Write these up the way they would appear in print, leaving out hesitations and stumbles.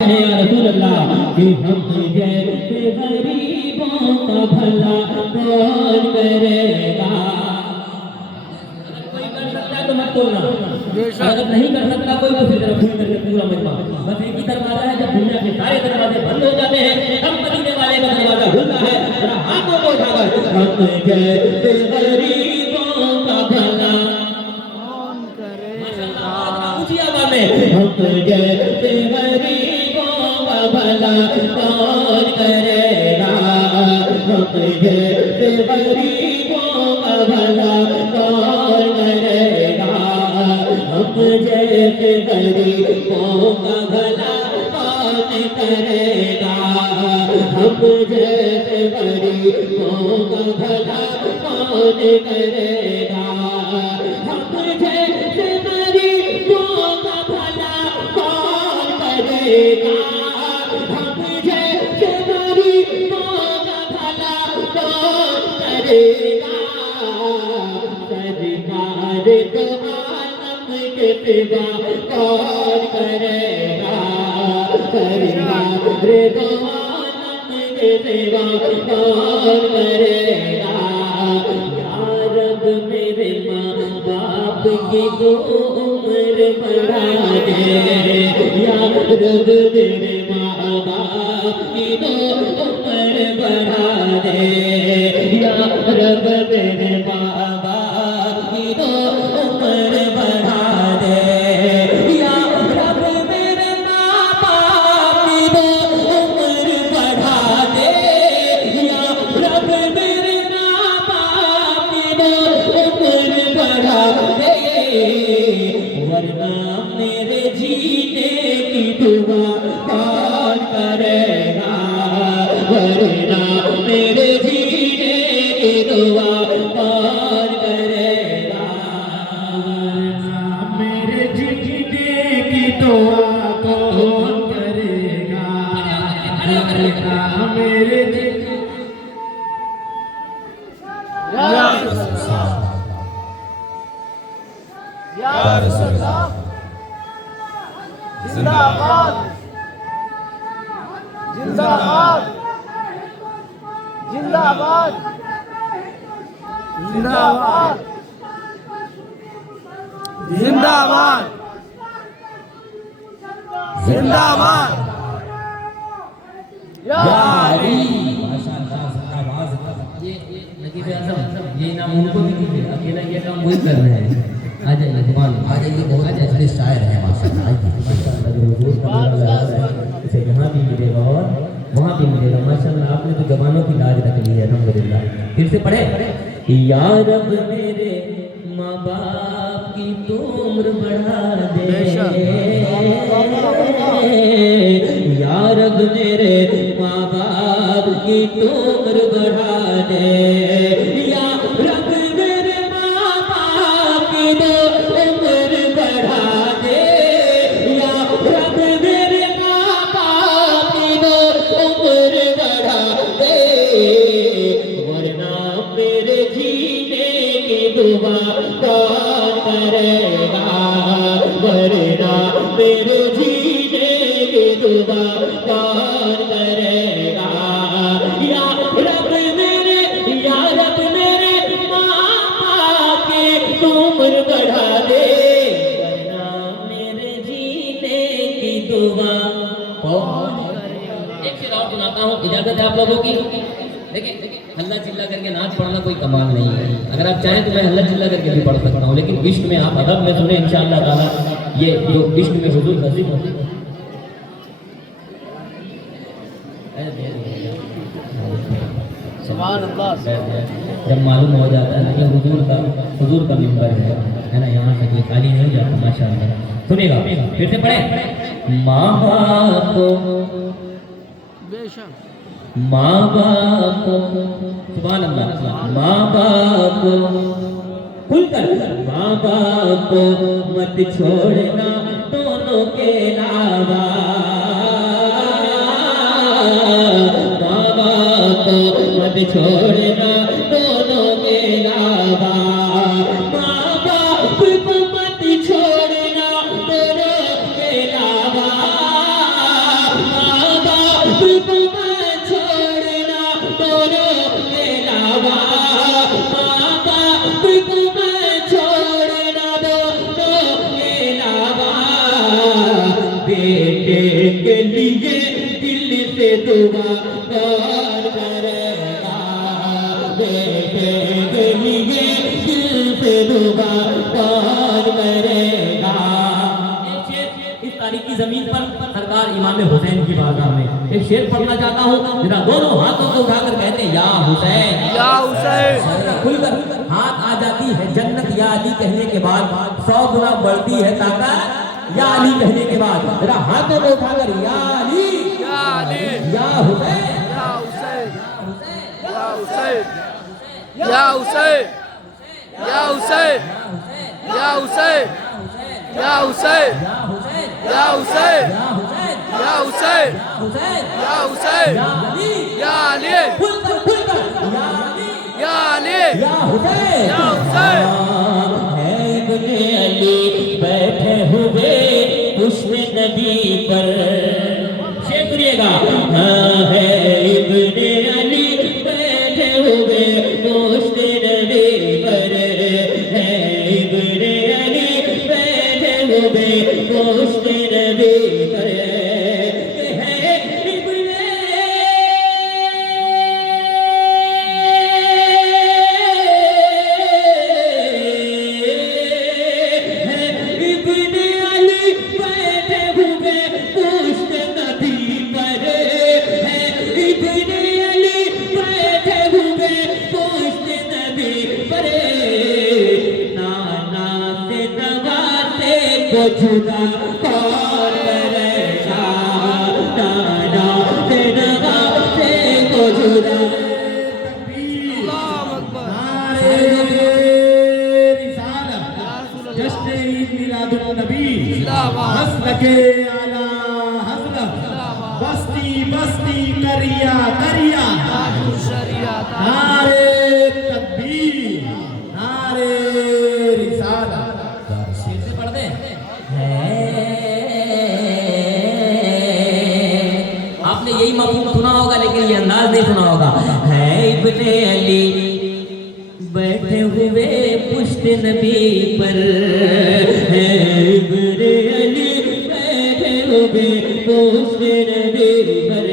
है या रसूल अल्लाह कि हम जैसे गरीबों का भला कौन करेगा। कोई कर सकता है तो मत तोड़ना, अगर नहीं कर सकता कोई तो फिर भूल करके पूरा मजमा। बस एक ही दरवाजा है, जब दुनिया के सारे दरवाजे बंद हो जाते हैं तब मदीने वाले का दरवाजा खुलता है। जरा हाथों को उठाकर हम जैसे गरीबों का भला कौन करेगा। ऊंची आवाज में हम जैसे गरीबों का भला कौन करेगा। हम जैसे गरीबों का भला कौन करेगा। हम जैसे गरीबों का भला कौन करेगा। हम जैसे गरीबों का भला कौन करेगा। हम जैसे गरीबों का भला कौन करेगा। हम जैसे गरीबों का भला कौन करेगा। सरकार तो आलम के सिवा कौन करेगा। सरकार तो आलम के सिवा कौन करेगा। या रब मेरे माँ बाप की तो उम्र बढ़ा दे। या रब मेरे माँ बाप की तो उम्र बढ़ा दे। या रब मेरे माँ बाप की तो उम्र बढ़ा दे। या रब मेरे माँ बाप की तो उम्र बढ़ा दे। या रब मेरे माँ बाप की तो उम्र बढ़ा दे। वरना मेरे जीने की दुआ कौन करेगा। वरना मेरे जीने की दुआ कौन करेगा। वरना मेरे जीने की दुआ कौन करेगा। वरना मेरे जिंदाबाद जिंदाबाद जिंदाबाद जिंदाबाद जिंदाबाद जिंदाबाद ये नाम उनको भी दीजिए, अकेला ये काम वही कर रहे हैं। आ जाइए दुकान आ जाइए, बहुत अच्छे शायर हैं माशाल्लाह। इसे यहाँ भी मिलेगा और वहाँ भी मिलेगा माशाल्लाह। आपने तो जवानों की लाज रख ली है अल्हम्दुलिल्लाह। फिर से पढ़े। या रब मेरे माँ बाप की तो उम्र बढ़ा दे। या रब मेरे माँ बाप की तो उम्र बढ़ा दे। या रब मेरे माँ बाप की तो उम्र बढ़ा दे। या रब मेरे माँ बाप की तो उम्र बढ़ा दे। वरना मेरे जीने की दुआ कौन करेगा। वरना मेरे जीने की दुआ कौन करेगा। या रब मेरे माँ बाप की उम्र बढ़ा दे। वरना मेरे जीने की दुआ कौन करेगा। एक शेर और सुनाता हूँ, इजाजत है आप लोगों की। देखिए हल्ला चिल्ला करके नाच पढ़ना कोई कमाल नहीं है। अगर आप चाहें तो मैं हल्ला चिल्ला करके भी पढ़ सकता हूँ, लेकिन इश्क में आप अदब में सुने इंशाअल्लाह ताला। ये जो इश्क में हुजूर नसीब होती है। सुभान अल्लाह। जब मालूम हो जाता है कि हुजूर का मिंबर है ना, यहाँ से कोई खाली नहीं जाता माशाअल्लाह। सुनेगा फिर से पढ़े। माँ बाप बेशक माँ बाप सुभान अल्लाह। माँ बाप खुलकर माँ बाप मत छोड़ना दोनों के अलावा। माँ बाप मत छोड़ना दोनों के अलावा। माँ बाप को मत छोड़ना दोनों के अलावा। के लिए दिल से दुआ कौन करेगा, बेटे के लिए दिल से दुआ कौन करेगा। एक शेर इस तारीखी जमीन पर सरकार इमाम हुसैन की बारगाह में एक शेर पढ़ना चाहता हूँ, जरा दोनों हाथों को उठाकर कहते हैं या हुसैन, या हुसैन। खुलकर हाथ आ जाती है जन्नत या अली कहने के बाद, 100 गुना बढ़ती है ताकत या अली कहने के बाद। जरा हाथों को उठाकर या अली, या अली, या हुसैन, या हुसैन, या हुसैन, या हुसैन, या हुसैन, या हुसैन, या हुसैन, या हुसैन, या हुसैन, या हुसैन, या अली, खुलकर खुलकर या अली, या हुसैन, या हुसैन। है इब्ने अली बैठे हुए पुश्ते नबी पर, शेर सुनिएगा। हाँ है इब्ने अली बैठे हुए पुश्ते नबी पर, है इब्ने अली बैठे हुए पुश्ते नबी पर, है इब्ने इब्ने अली बैठे हुए पुश्ते नबी पर, है इब्ने अली बैठे हुए पुश्ते नबी पर, नाना से नवासे को जुदा कौन करेगा, नाना से नवासे को जुदा। अल्लाहु अकबर। जश्न ईद मिलादुन्नबी जिंदाबाद। हस्लके आला हस्लक, बस्ती बस्ती करिया करिया, शरीयत नारे तकबीर, नारे रिसालत। शेर से पढ़ दे। आपने यही मफहूम सुना होगा लेकिन ये अंदाज नहीं सुना होगा। है इब्ने अली बैठे हुए पुश्ते नबी पर, है इब्ने अली बैठे हुए पुश्ते नबी पर,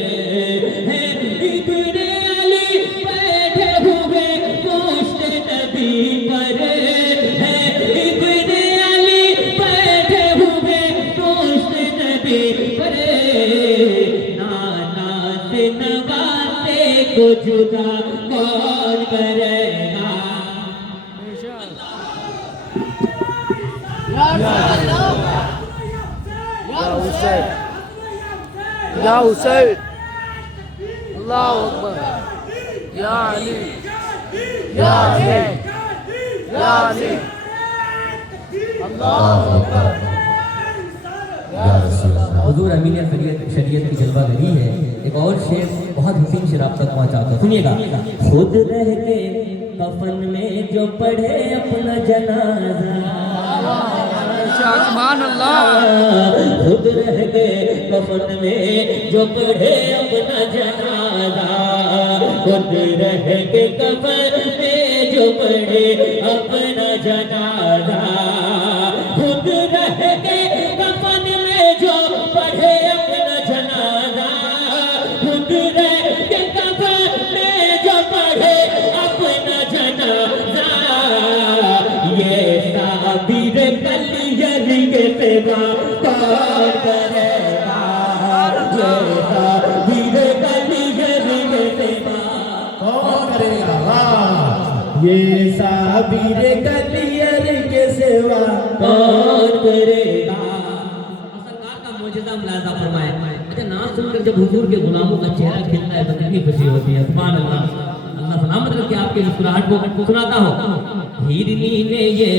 है इब्ने अली बैठे हुए पुश्ते नबी पर, है इब्ने अली बैठे हुए पुश्ते नबी पर, नाना से नवासे को जुदा कौन करेगा। या हुसैन, या हुसैन, अल्लाहु अकबर। या अली, या अली, या अली, अल्लाहु अकबर। हुजूर अमीन शरीयत की जलवागरी है। एक और शेर बहुत हसीन शेर आप तक पहुंचाता हूं, सुनिएगा। खुद रह के कफन में जो पढ़े अपना जनाजा, सुभान अल्लाह। खुद रह के कफन में जो पढ़े अपना जनाजा, खुद रह के कफन में जो पढ़े अपना जनाजा, खुद रह के कफन में जो पढ़े अपना जनाजा, खुद रह के कफन में जो पढ़े अपना जनाजा, ये साबिर कलियर के सेवा कौन करेगा, ये साबिर कलियर के सेवा कौन करेगा। वाह, ये साबिर कलियर के सेवा कौन करेगा। सरकार का मौजूदा मुलाजा फरमाए। अच्छा, नाम सुनकर जब हुजूर के गुलामों का चेहरा खिलता है तो कितनी खुशी होती है। सुभान अल्लाह। अल्लाह सलामत रखे आपकी मुस्कुराहट को। सुनाता हूँ। हिरनी ने ये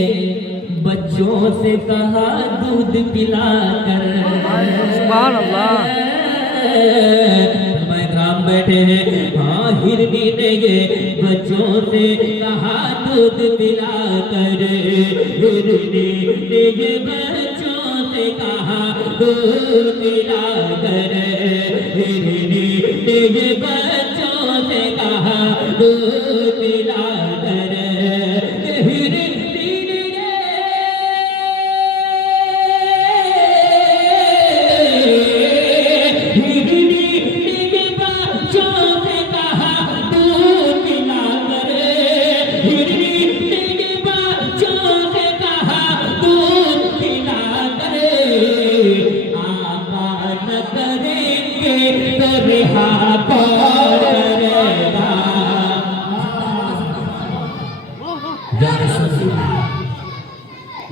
बच्चों से कहा दूध पिलाकर, सुभान अल्लाह। राम बैठे हैं। हाँ, हिरनी ने ये बच्चों से कहा दूध पिलाकर, हिरनी ने ये बच्चों से कहा दूध पिलाकर, हिरनी ने ये बच्चों से कहा दूध पिलाकर, हिरनी ने तो रिहा कौन करेगा। या रसूल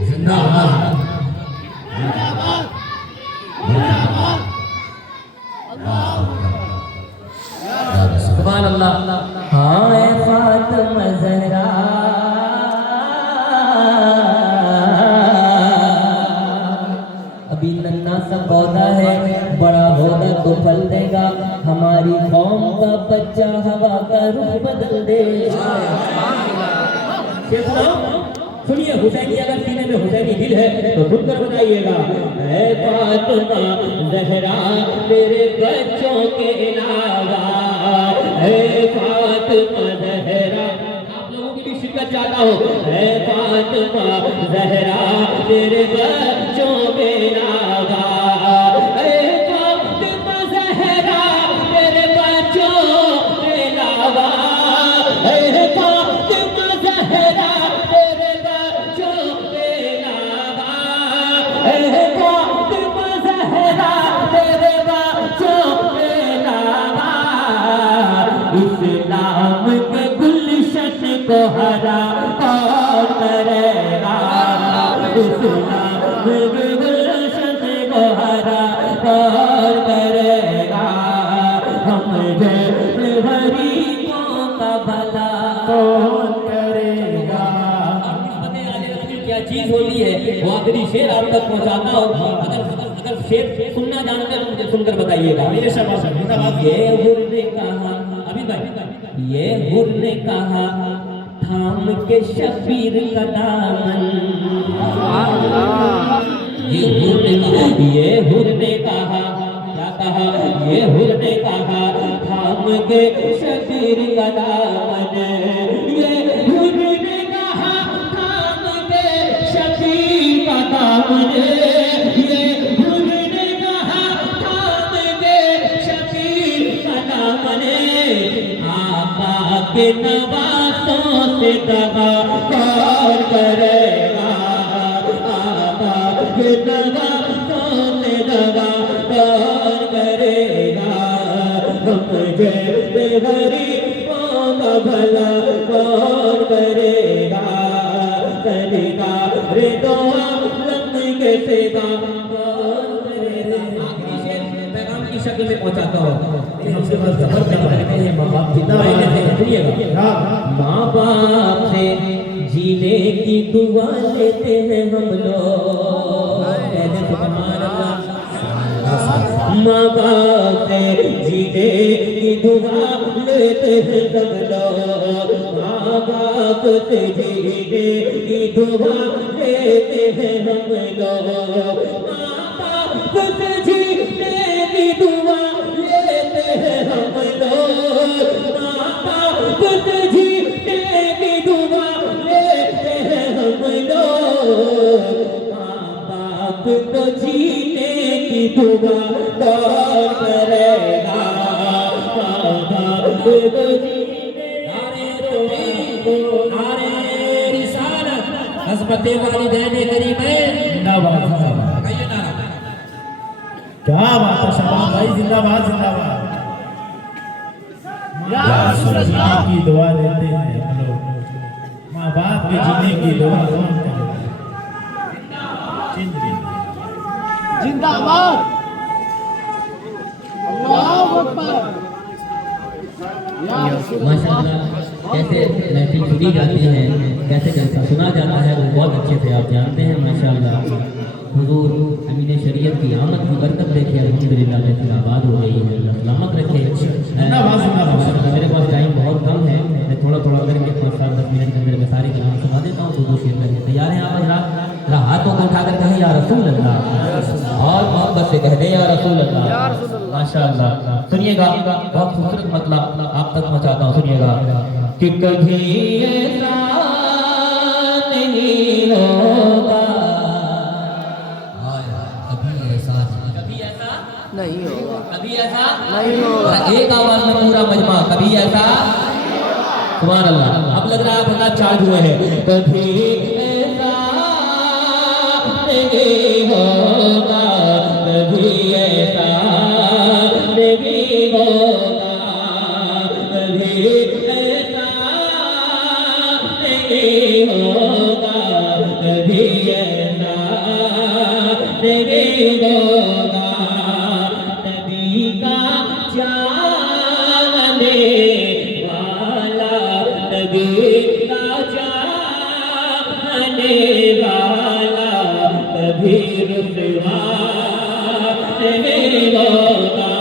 जिंदाबाद सुभान अल्लाह। हाँ ए फातिमा ज़हरा अभी नन्हा सा पौधा है, बड़ा होगा तो फल देगा, हमारी कौम का बच्चा हवा का रुख बदल देगा। सुनिए, हुसैनी अगर सीने में हुसैनी दिल है तो सुनकर बताइएगा। ऐ फातिमा ज़हरा मेरे बच्चों के अलावा, ऐ फातिमा ज़हरा, आप लोगों की भी शिरकत चाहता हूँ। ऐ फातिमा ज़हरा मेरे बच्चों के अलावा, ऐ फातिमा ज़हरा मेरे बच्चों के अलावा, ऐ फातिमा ज़हरा इस्लाम के गुलशन को हरा कौन करेगा। इस्लाम के गुलशन को हरा कौन करेगा। हम जैसे गरीबों का भला कौन करेगा। क्या चीज होती है वो आखिरी शेर आप तक पहुंचाता हूँ। अगर शेर सुनना जानते हैं तो मुझे सुनकर बताइएगा। ये शाबाश जिंदाबाद। ये हुर ने कहा, ये हुर ने कहा थाम के शबीर का दामन। ये हुर ने कहा, ये हुर ने कहा, क्या कहा? ये हुर ने कहा थाम के शबीर का दामन। ये हुर ने कहा थाम के शबीर का दामन। ये हुर ने कहा थाम के शबीर का दामन। आका के नवासों से दगा कौन करेगा। आका के नवासों से दगा कौन करेगा। हम जैसे गरीबों का भला कौन करेगा। करेगा रे दुआ लम के सेवा कौन करेगा। आखिरी शेर पैगाम की शक्ल में पहुंचाता हूँ। हमसे बस जबर करते हैं माँ बाप जिंदाबाद। माँ बाप से जीने की दुआ लेते हैं हम लोग। माँ बाप से जीने की दुआ लेते हैं हम लोग। माँ बाप से जीने की दुआ लेते हैं हम लोग। माँ बाप से जीने की दुआ लेते हैं हम लोग। माँ बाप से जीने की दुआ लेते हैं हम लोग। माँ बाप को जीने की दुआ कौन करेगा। माँ बाप को जीने नारे रिसालत हज़रत वालिदैन करीमैन जिंदाबाद जिंदाबाद। क्या बात है शाबाश भाई, जिंदाबाद जिंदाबाद। जीने की दुआ लेते हैं हम लोग। माँ बाप के जीने की दुआ कौन करेगा। जिंदाबाद। अल्लाहू अकबर। माशाअल्लाह कैसे महफिल सुनी जाती है, कैसे जलसा सुना जाता है, वो बहुत अच्छे से आप जानते हैं। माशाअल्लाह हुजूर अमीन शरीयत की आमद की बरकत देखे, अल्हम्दुलिल्लाह महफिल आबाद हो गई है। अल्लाह सलामत रखे। मेरे पास टाइम बहुत कम है, मैं थोड़ा थोड़ा करके 5-7-10 मिनट के अंदर मैं सारी कहानी सुना देता हूँ। तो शेयर करके तैयार हैं आप हज़रात? हाथों को उठाकर कहें या रसूल अल्लाह, और मोहब्बत से कह दें या रसूल अल्लाह। माशाअल्लाह सुनिएगा, बहुत खूबसूरत मतलब आप तक पहुँचाता हूँ। सुनिएगा कि कभी ऐसा नहीं होगा, कभी ऐसा नहीं होगा, कभी ऐसा नहीं होगा। एक आवाज में पूरा मजमा, कभी ऐसा। सुभान अल्लाह। अब लग रहा है आप चार्ज हुए हैं। कभी ऐसा नहीं होगा, कभी ऐसा नहीं का जाने वाला, नबी का जाने वाला कभी रुसवा नहीं होगा,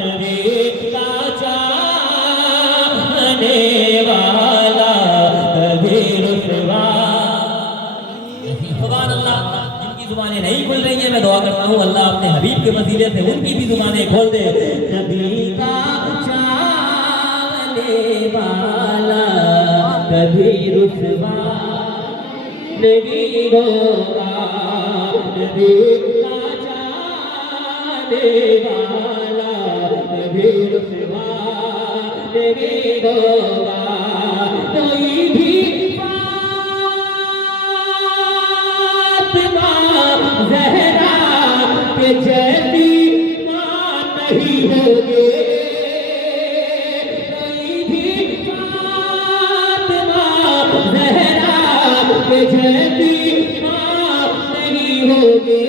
नबी का जाने वाला कभी रुसवा। सुभान अल्लाह। जिनकी जुबानें नहीं खुल रही है, मैं दुआ करता हूँ अल्लाह अपने हबीब के वसीले से उनकी भी जुबानें खोल दे। नबी का चाहने वाला कभी रुसवा नहीं होगा, नबी का चाहने वाला कभी रुसवा नहीं होगा। कोई भी ज़हरा के जैसी मां नहीं होगी, कोई भी फातिमा ज़हरा के जैसी मां नहीं होगी,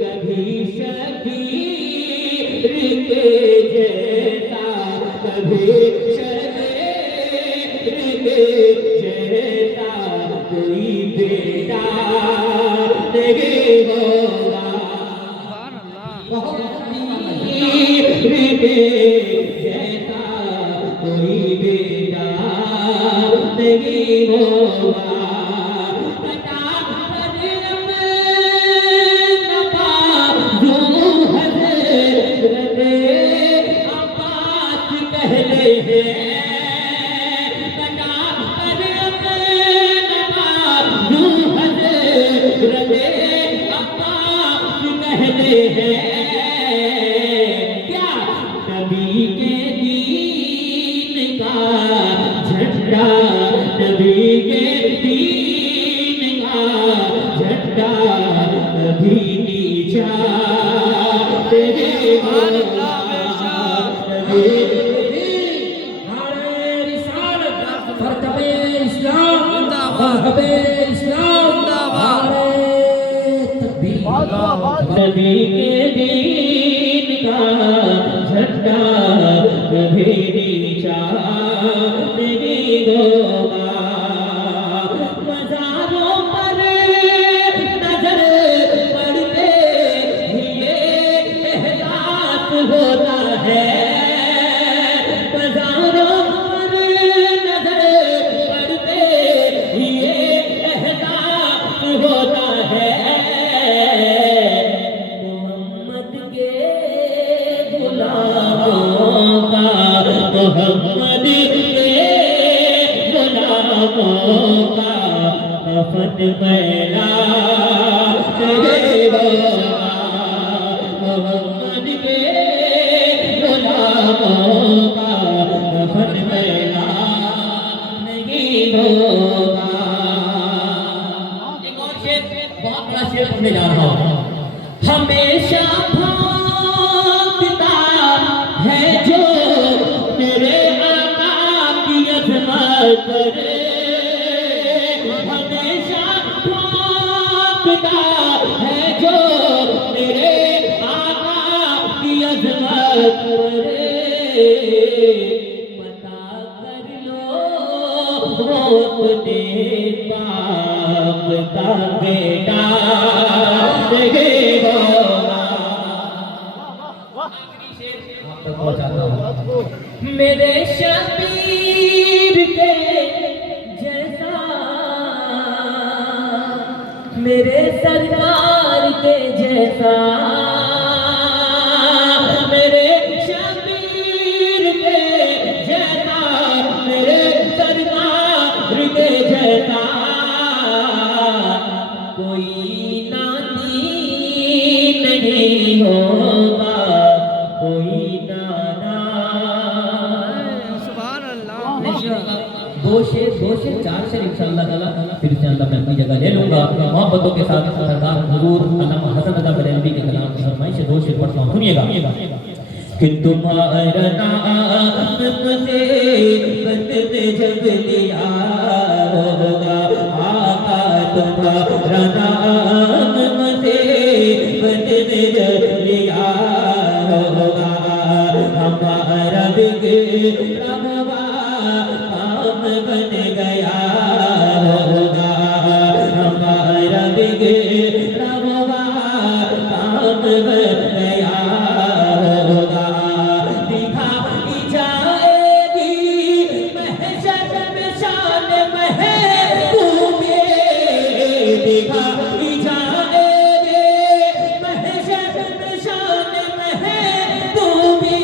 कभी शबीर के जैसा, कभी शबीर के जैसा कोई बेटा नहीं होगा। जैसा कोई बेटा नहीं होगा। अब्बास कहले हैं क्या नबी के दीन का झंडा, नबी के दीन का झंडा कभी नीचा नहीं होगा। नबी के दीन का झंडा कभी नीचा नहीं होगा। मज़ारों पर नजर पड़ते ही ये एहसास होता है, मज़ारों पर नजर पड़ते ही ये एहसास होता है। मोहम्मद के गुलामों का कफन मैला नहीं होगा, मोहम्मद के गुलामों का कफन मैला नहीं होगा। एक और शेर, बहुत बड़ा शेर पढ़ने जा रहा हूँ। हमेशा भागता है जो तेरे आका की अज़मत करे, हमेशा भागता है जो तेरे आका की अज़मत करे। पता कर लो वो अपने बाप का बेटा नहीं होगा। मेरे शबीर के जैसा, मेरे सरकार के जैसा, मेरे शबीर के जैसा, मेरे सरकार के जैसा कोई नाती नहीं होगा, कोई दो शेर चार शेर इंशाअल्लाह ताला फिर इंशाअल्लाह मैं अपनी जगह ले लूंगा। मोहब्बतों के साथ सरदार हुजूर अल्लामा हसन रज़ा बरेलवी के कलाम की फरमाइश से दो शेर पढ़ता हूं, सुनिएगा। कि तुम्हारा नाम से बंदे जब लिया होगा, आका तुम्हारा नाम से बंदे जब लिया बिगे रबवा काम बन गया होगा, हमारा बिगे रबवा काम बन गया होगा। दिखाई जाएगी महशर में शान महबूबे, दिखाई जाएगी महशर में शान महबूबे,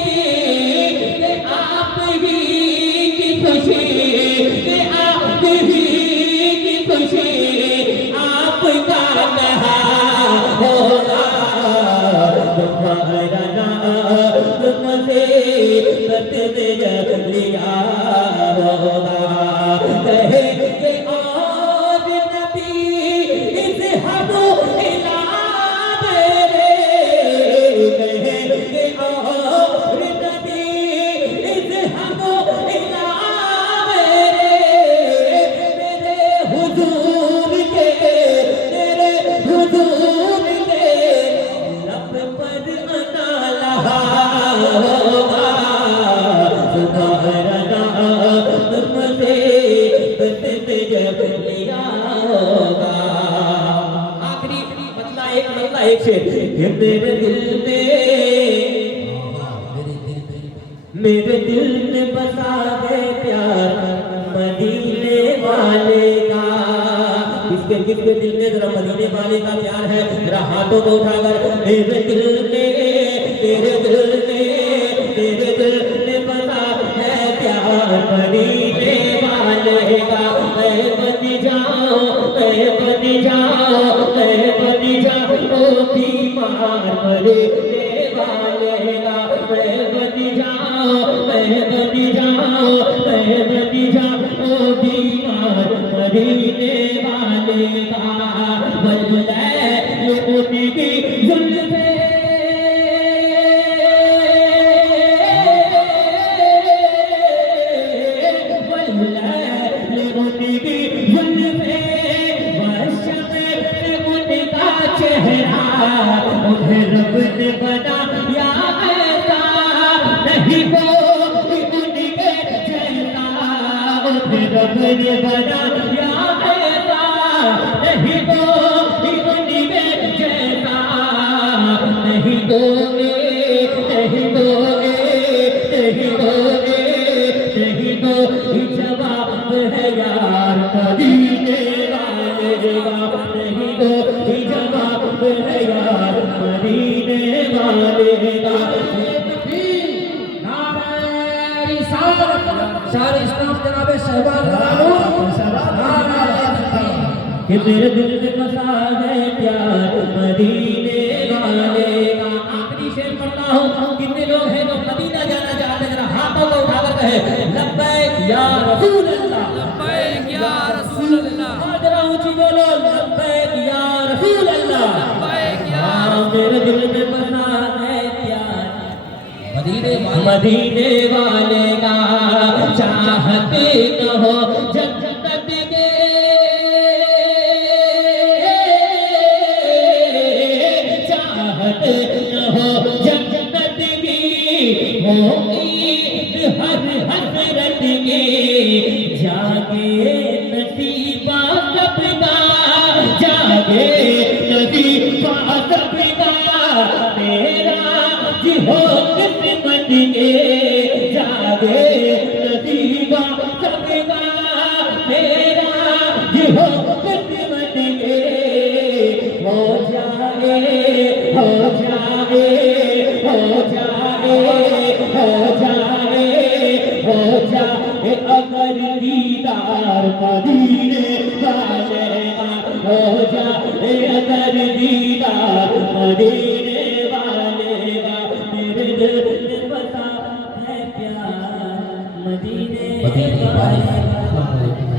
कि आप ही की खुशी, कि आप ही की खुशी आपका कहा होगा, तुम्हारा नाम तुमसे कतने जग लिया होगा। कहेंगे और नबी इस हम इला मेरे, कहेंगे और नबी इस हम इला मेरे हुजूर के, तेरे हुजूर के लब पर अना लहा होगा, तुम्हारा नाम तुमसे कतने जग लिया होगा। आखिरी मतलब एक शेर, ये मेरे दिल में बसा है प्यार मदीने वाले का। किसके किसके दिल में जरा मदीने वाले का प्यार है, जरा हाथों को उठाकर मेरे दिल में, तेरे दिल में, तेरे दिल में बसा है प्यार मदीने वाले का। मैं बन जाऊं, मैं बन जाऊं, मैं बन जाऊं बीमार मदीने वाले का। मैं बन जाऊं, मैं बन जाऊं, मैं बन जाऊं बीमार मदीने वाले का। वल्लै ये उनकी जुल्फे, वल्लै ये उनकी जुल्फे, वशमे उनका चेहरा, उन्हें रब ने बनाया ऐसा, नहीं वो उनके जैसा, उन्हें रब ने बनाया ऐसा, नहीं वो उनके जैसा, नहीं कोई, नहीं कोई, नहीं कोई, नहीं कोई जवाब है यार मदीने वाले का, नहीं कोई जवाब है यार मदीने वाले का। सारे इस्लाम जनाब शहबाज कि मेरे दिल में बसा है प्यार मदीने वाले का। आखिरी शेर पढ़ता हूँ, कितने लोग हैं जो मदीना जाना चाहते हैं, जरा हाथों को उठाकर कहे लब्बैक या रसूल अल्लाह, लब्बैक या रसूल अल्लाह, जरा ऊंची बोलो लब्बैक या रसूल अल्लाह। लब्बैक या मेरे दिल में बसा है प्यार मदीने वाले का। चाहते न हो जन्नत के, चाहते न हो जन्नत की, हो ईद हर हसरत के, जागे नसीबा सबका, जागे नसीबा सबका, मेरा जी हो किस्मत के, जागे नसीबा सबका, मेरा जी हो किस्मत के। हो जाए, हो जाए, हो जाए, हो जाए, हो जाए अगर दीदार मदीने वाले का, हो जाए अगर दीदार मदीने वाले का। मेरे दिल में बसा है प्यार मदीने वाले का।